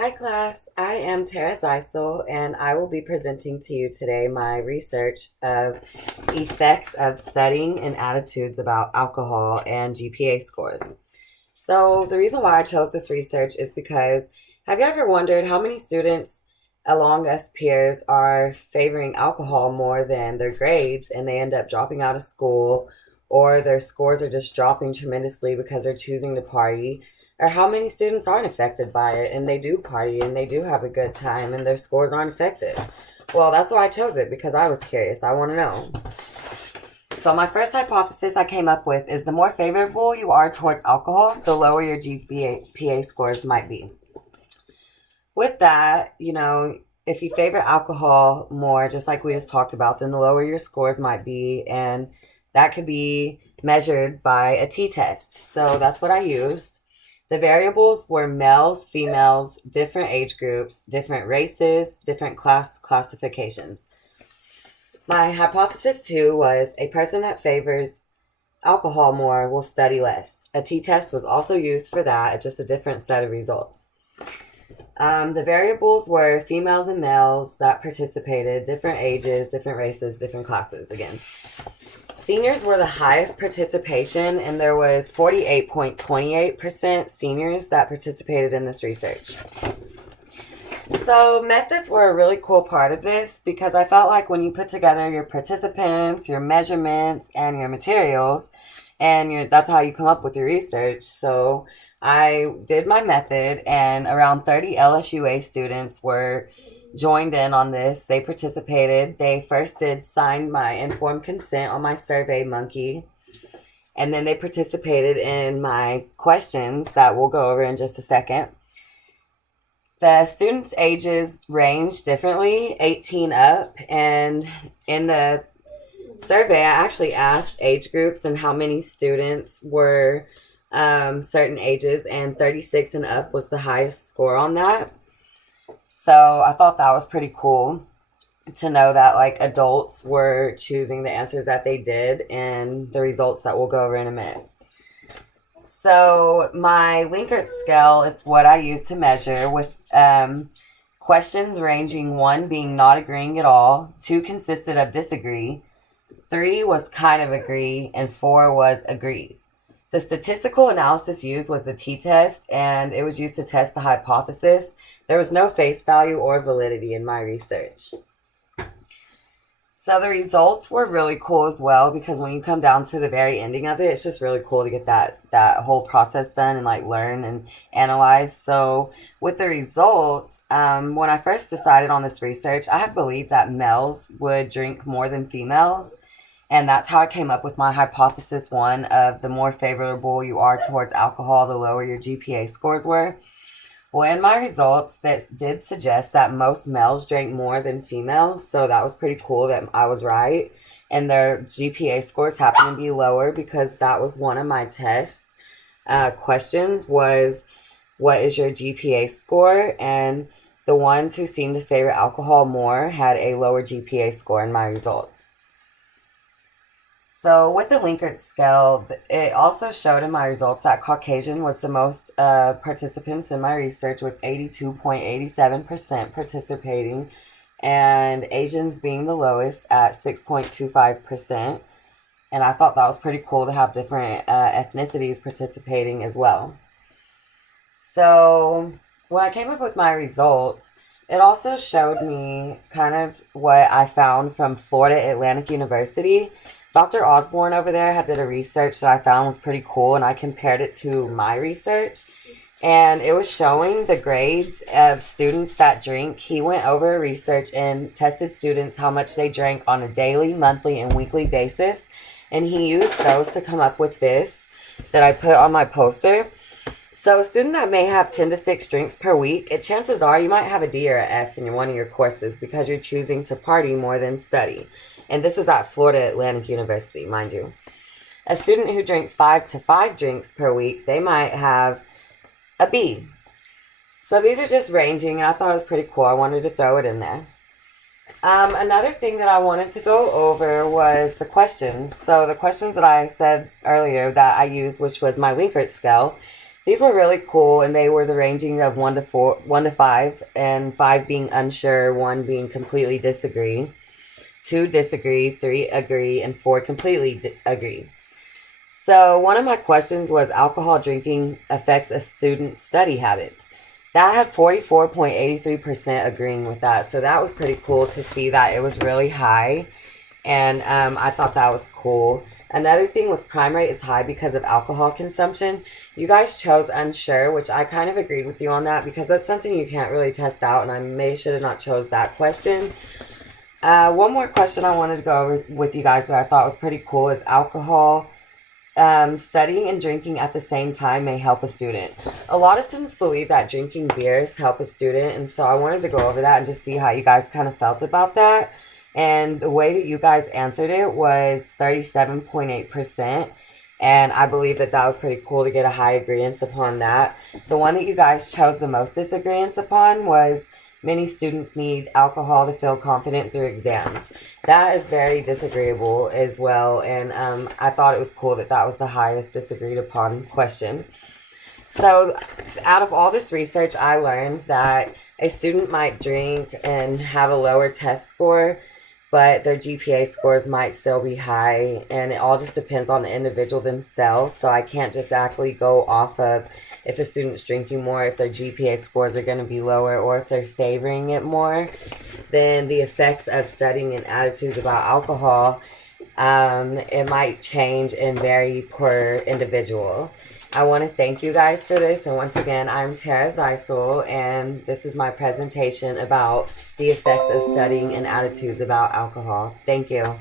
Hi class, I am Tara Zeisel and I will be presenting to you today my research of effects of studying and attitudes about alcohol and GPA scores. So the reason why I chose this research is because have you ever wondered how many students along us peers are favoring alcohol more than their grades and they end up dropping out of school or their scores are just dropping tremendously because they're choosing to party? Or how many students aren't affected by it and they do party and they do have a good time and their scores aren't affected? Well, that's why I chose it because I was curious. I want to know. So my first hypothesis I came up with is the more favorable you are towards alcohol, the lower your GPA scores might be. With that, if you favor alcohol more, just like we just talked about, then the lower your scores might be, and that could be measured by a t-test. So that's what I used. The variables were males, females, different age groups, different races, different classifications. My hypothesis two was a person that favors alcohol more will study less. A t-test was also used for that, just a different set of results. The variables were females and males that participated, different ages, different races, different classes again. Seniors were the highest participation, and there was 48.28% seniors that participated in this research. So methods were a really cool part of this because I felt like when you put together your participants, your measurements, and your materials, and that's how you come up with your research. So I did my method, and around 30 LSUA students were joined in on this. They participated. They first did sign my informed consent on my Survey Monkey, and then they participated in my questions that we'll go over in just a second. The students' ages range differently, 18 up, and in the survey, I actually asked age groups and how many students were certain ages, and 36 and up was the highest score on that. So I thought that was pretty cool to know that like adults were choosing the answers that they did and the results that we'll go over in a minute. So my Likert scale is what I use to measure with questions ranging 1 being not agreeing at all, 2 consisted of disagree, 3 was kind of agree, and 4 was agreed. The statistical analysis used was the t-test, and it was used to test the hypothesis. There was no face value or validity in my research. So the results were really cool as well because when you come down to the very ending of it, it's just really cool to get that whole process done and like learn and analyze. So with the results, when I first decided on this research, I had believed that males would drink more than females. And that's how I came up with my hypothesis one of the more favorable you are towards alcohol, the lower your GPA scores were. Well, in my results, that did suggest that most males drank more than females, so that was pretty cool that I was right. And their GPA scores happened to be lower because that was one of my tests. Questions was, what is your GPA score? And the ones who seemed to favor alcohol more had a lower GPA score in my results. So with the Likert scale, it also showed in my results that Caucasian was the most participants in my research with 82.87% participating, and Asians being the lowest at 6.25%. And I thought that was pretty cool to have different ethnicities participating as well. So when I came up with my results, it also showed me kind of what I found from Florida Atlantic University. Dr. Osborne over there had did a research that I found was pretty cool, and I compared it to my research, and it was showing the grades of students that drink. He went over research and tested students how much they drank on a daily, monthly, and weekly basis, and he used those to come up with this that I put on my poster. So a student that may have 10 to 6 drinks per week, chances are you might have a D or an F in one of your courses because you're choosing to party more than study. And this is at Florida Atlantic University, mind you. A student who drinks 5 to 5 drinks per week, they might have a B. So these are just ranging, and I thought it was pretty cool. I wanted to throw it in there. Another thing that I wanted to go over was the questions. So the questions that I said earlier that I used, which was my Likert scale, These were really cool, and they were the ranging of 1 to 5, and 5 being unsure, 1 being completely disagree, 2 disagree, 3 agree, and 4 completely agree. So one of my questions was alcohol drinking affects a student's study habits. That had 44.83% agreeing with that. So that was pretty cool to see that it was really high. And I thought that was cool. Another thing was crime rate is high because of alcohol consumption. You guys chose unsure, which I kind of agreed with you on that because that's something you can't really test out. And I should have not chose that question. One more question I wanted to go over with you guys that I thought was pretty cool is alcohol. Studying and drinking at the same time may help a student. A lot of students believe that drinking beers help a student, and so I wanted to go over that and just see how you guys kind of felt about that. And the way that you guys answered it was 37.8%, and I believe that that was pretty cool to get a high agreement upon that. The one that you guys chose the most disagreement upon was many students need alcohol to feel confident through exams. That is very disagreeable as well, and I thought it was cool that that was the highest disagreed upon question. So out of all this research, I learned that a student might drink and have a lower test score, but their GPA scores might still be high, and it all just depends on the individual themselves. So I can't just exactly go off of if a student's drinking more, if their GPA scores are going to be lower, or if they're favoring it more. Then the effects of studying and attitudes about alcohol, it might change and vary per individual. I want to thank you guys for this. And once again, I'm Tara Zeisel, and this is my presentation about the effects of studying and attitudes about alcohol. Thank you.